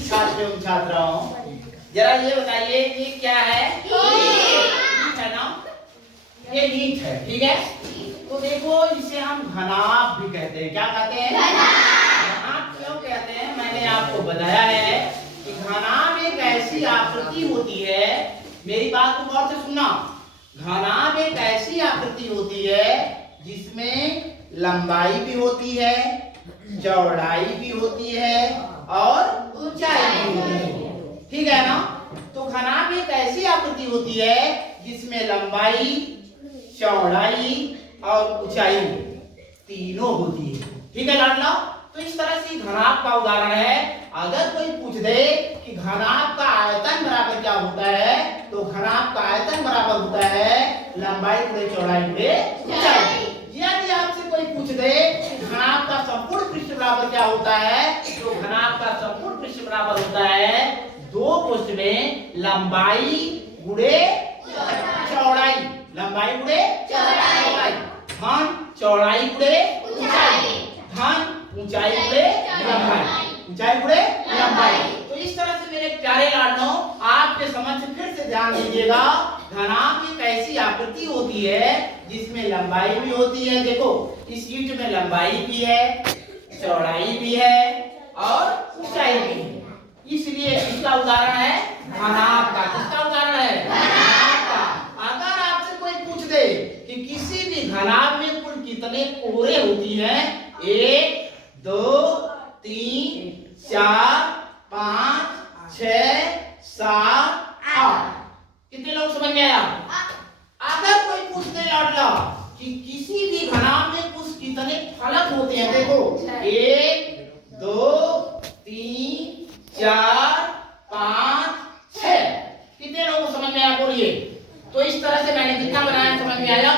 छात्र एवं छात्राओं, जरा ये बताइए ये क्या है? ईंट है ना, ये ईंट है, ठीक है। तो देखो इसे हम घनाभ भी कहते हैं। क्या कहते हैं? घनाभ क्यों कहते हैं? मैंने आपको बताया है कि घनाभ एक ऐसी आकृति होती है, मेरी बात को गौर से सुनना। घनाभ एक ऐसी आकृति होती है जिसमें लंबाई भी होती है, चौड़ाई भी होती है और ऊंचाई भी होती है, ठीक है ना। तो घनाभ एक ऐसी आकृति होती है जिसमें लंबाई, चौड़ाई और ऊंचाई तीनों होती है, ठीक है लाडला। तो इस तरह से घनाभ का उदाहरण है। अगर कोई पूछ दे कि घनाभ का आयतन बराबर क्या होता है, तो घनाभ का आयतन बराबर होता है लंबाई गुणे चौड़ाई गुणे ऊंचाई। यदि आपसे कोई पूछ दे घनाभ का संपूर्ण पृष्ठ बराबर क्या होता है, तो घनाभ का संपूर्ण पृष्ठ बराबर होता है दो पृष्ठ में लंबाई गुणे चौड़ाई, लंबाई गुणे चौड़ाई, धन चौड़ाई गुणे ऊंचाई, धन ऊंचाई गुणे लंबाई, ऊंचाई गुणे लंबाई। तो इस तरह से मेरे प्यारे लाडलों, आपके समझ फिर से ध्यान दीजिएगा। घनाभ एक ऐसी आकृति होती है जिसमें लंबाई भी होती है। देखो इस ईंट में लंबाई भी है, चौड़ाई भी है और ऊंचाई भी है, इसलिए इसका उदाहरण है घनाभ का। किसका उदाहरण है? घनाभ का। अगर आपसे कोई पूछ दे कि किसी भी घनाभ में कुल कितने कोरे होती हैं, 1 2 3 4 5 6 7 8, कितने लोग समझ में आया? अगर कोई पूछ दे लाडला कि किसी भी घनाभ में कुछ कितने फलक होते हैं, देखो 1 2 3 4 5 6, कितने लोगों को समझ में आया? बोलिए। तो इस तरह से मैंने कितना बनाया, समझ में आया?